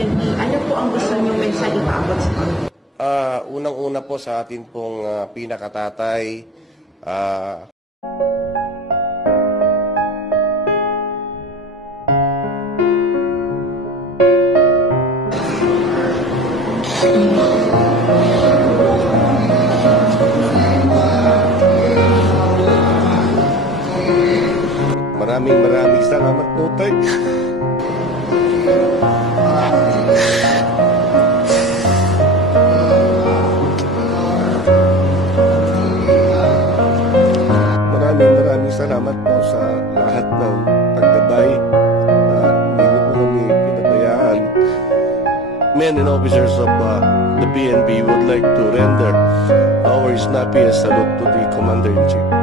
PNP, ano po ang gusto niyong mensahe ipaabot sa kanila? Unang-una po sa atin pong pinakatatay, maraming salamat po, tay. Maraming salamat po sa lahat ng paggabay na hindi niyo po kami pinabayaan. Men and officers of the PNP would like to render our snappiest salute to the Commander-in-Chief.